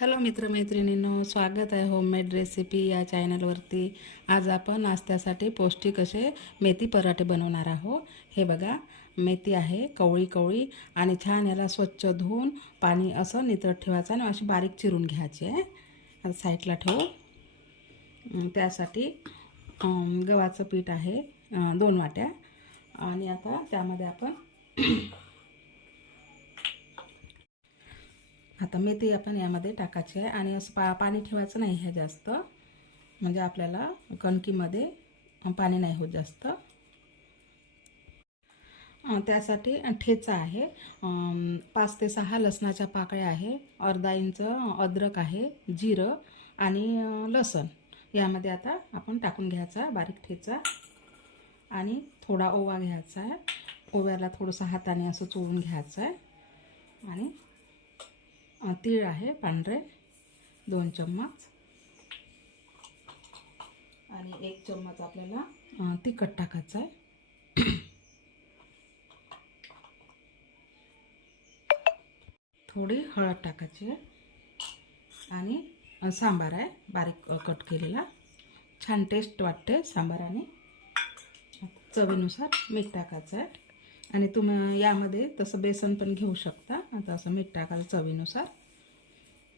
Hello मित्रमैत्रिणींनो स्वागत आहे homemade recipe या चॅनलवरती आज आपण नाश्त्यासाठी पौष्टिक असे मेथी पराठे बनवणार आहोत. हे बघा मेथी आहे कवळी कवळी आणि छान याला स्वच्छ धुवून पाणी असं नितळत ठेवायचं आणि अशी बारीक चिरून घ्यायची आहे. आता साईडला ठेवू. त्यासाठी गव्हाचं पीठ आहे दोन वाट्या. आणि आता त्यामध्ये आपण आता मेथी आपण यामध्ये टाकायची आहे आणि असं पा पाणी ठेवायचं नाही ह्या जास्त. म्हणजे आपल्याला कणकीमध्ये पाणी नाही होत जास्त. त्यासाठी ठेचा आहे. पाच ते सहा लसणाच्या पाकळ्या आहे. अर्धा इंच अद्रक आहे जिरं आणि लसण. यामध्ये आता आपण टाकून घ्यायचा बारीक ठेचा. आणि थोडा ओवा घ्यायचा आहे. ओव्याला थोडंसं हाताने असं चोळून घ्यायचं आहे. आणि तीळ आहे पांढरे दोन चम्मच. आणि एक चम्मच आपल्याला तिखट टाकायचं आहे. थोडी हळद टाकायची आहे. आणि सांबार आहे बारीक कट केलेला. छान टेस्ट वाटते सांबाराने. चवीनुसार मीठ टाकायचं आहे. आणि तुम्ही यामध्ये तसं बेसन पण घेऊ शकता. आता असं मीठ टाकाल चवीनुसार.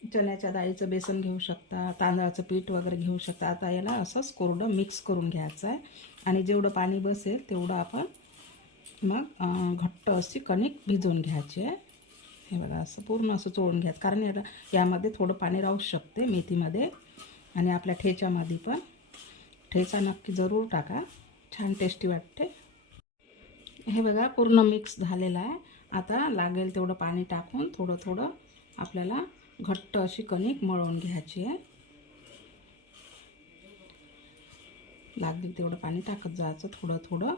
चण्याच्या डाळीचं बेसन घेऊ शकता तांदळाचं पीठ वगैरे घेऊ शकता. आता याला असंच कोरडं मिक्स करून घ्यायचं आहे. आणि जेवढं पाणी बसेल तेवढं आपण मग घट्ट अशी कणिक भिजवून घ्यायची आहे. हे बघा असं पूर्ण असं चोळून घ्यायचं. कारण याला यामध्ये थोडं पाणी राहू शकते मेथीमध्ये. आणि आपल्या ठेच्यामध्ये पण ठेचा नक्की जरूर टाका. छान टेस्टी वाटते. हे बघा पूर्ण मिक्स झालेलं आहे. आता लागेल तेवढं पाणी टाकून थोडं थोडं आपल्याला घट्ट अशी कणिक मळवून घ्यायची आहे. लागेल तेवढं पाणी टाकत जायचं थोडं थोडं.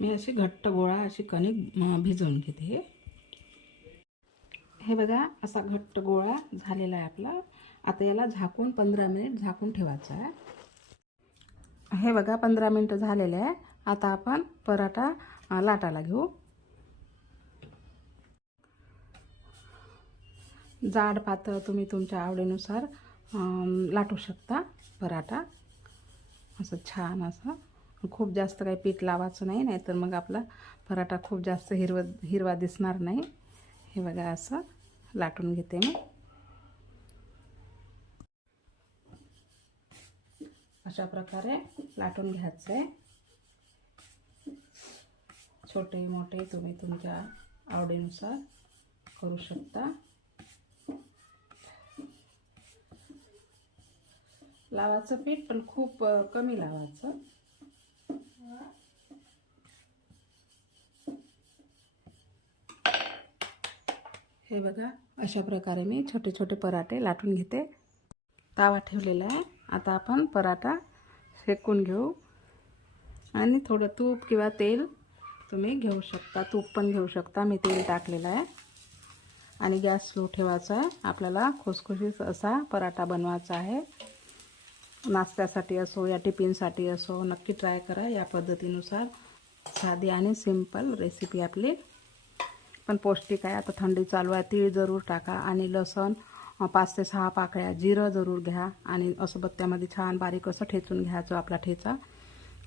मी अशी घट्ट गोळा अशी कणिक भिजवून घेते. हे बघा असा घट्ट गोळा झालेला आहे आपला. आता याला झाकून पंधरा मिनिट झाकून ठेवायचं आहे. हे बघा पंधरा मिनटं झालेलं आहे. आता आपण पराठा लाटाला लाटायला घेऊ. जाड पातळ तुम्ही तुमच्या आवडीनुसार लाटू शकता पराठा. असं छान असं. खूप जास्त काही पीठ लावायचं नाही नाहीतर मग आपला पराठा खूप जास्त हिरव हिरवा दिसणार नाही. हे बघा असं लाटून घेते मी. अशा प्रकारे लाटून घ्यायचं आहे छोटे मोठे तुम्ही तुमच्या आवडीनुसार करू शकता. लावायचं पीठ पण खूप कमी लावायचं. हे बघा अशा प्रकारे मी छोटे छोटे पराठे लाटून घेते. तावा ठेवलेला आहे. आता आपण पराठा शेकून घेऊ. आणि थोडं तूप किंवा तेल तुम्ही घेऊ शकता तूप पण घेऊ शकता. मी तेल टाकलेलं आहे. आणि गॅस स्लो ठेवायचा आहे. आपल्याला खुसखुशीत असा पराठा बनवायचा आहे. नाश्त्यासाठी असो या टिफिनसाठी असो नक्की ट्राय करा. या पद्धतीनुसार साधी आणि सिंपल रेसिपी आपली. पण पौष्टिक आहे. आता थंडी चालू आहे. तीळ जरूर टाका. आणि लसण पाच ते सहा पाकळ्या जिरं जरूर घ्या. आणि असं बत्त्यामध्ये छान बारीक असं ठेचून घ्यायचं आपला ठेचा.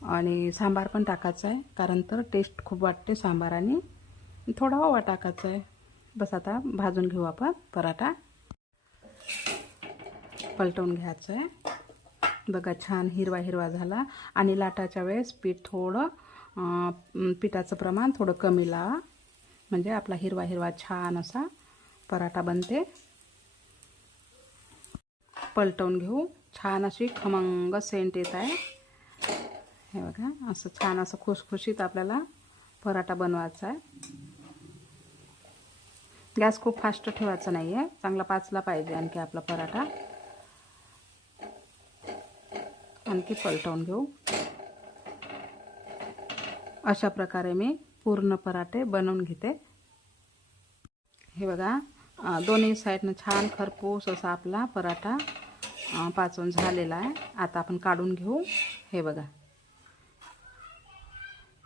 आणि सांबार पण टाकायचा आहे. कारण तर टेस्ट खूप वाटते सांबाराने. थोडा ओवा टाकायचा आहे. बस आता भाजून घेऊ आपण पराठा. पलटवून घ्यायचं आहे. बघा छान हिरवा हिरवा झाला. आणि लाटाच्या वेळेस पीठ थोडं पिठाचं प्रमाण थोडं कमी लावा. म्हणजे आपला हिरवा हिरवा छान असा पराठा बनते. पलटवून घेऊ. छान अशी खमंग सेंट येत आहे. हे बघा असं छान असं खुसखुशीत आपल्याला पराठा बनवायचा आहे. गॅस खूप फास्ट ठेवायचा नाही आहे चांगला पाचला पाहिजे आणखी आपला पराठा. आणखी पलटवून घेऊ. अशा प्रकारे मी पूर्ण पराठे बनवून घेते. हे बघा दोन्ही साईडनं छान खरपूस असा आपला पराठा पाचवून पाचून झालेला आहे. आता आपण काढून घेऊ. हे बघा.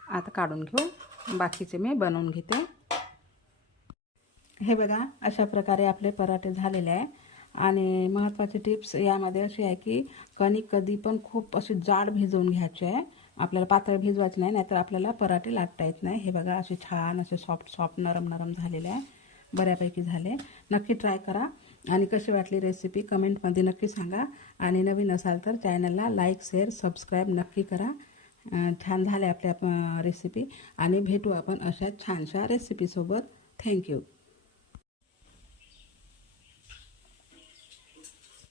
आता काढून घेऊ. बाकीचे मी बनवून घेते. हे बघा अशा प्रकारे आपले पराठे झालेले आहे. आणि महत्त्वाची टिप्स यामध्ये अशी आहे की कणिक कधी पण खूप अशी जाड भिजवून घ्यायची आहे. आपल्याला पातळ भिजवायची नाही नाहीतर आपल्याला पराठे लाटता येत नाही. हे बघा असे छान असे सॉफ्ट सॉफ्ट नरम नरम झालेले आहे. बऱ्यापैकी झाले. नक्की ट्राय करा. आणि कशी वाटली रेसिपी कमेंटमध्ये नक्की सांगा. आणि नवीन असाल तर चॅनलला लाईक शेअर सबस्क्राईब नक्की करा. छान झाल्या आपल्या रेसिपी आणि भेटू आपण अशा छानशा रेसिपीसोबत थँक्यू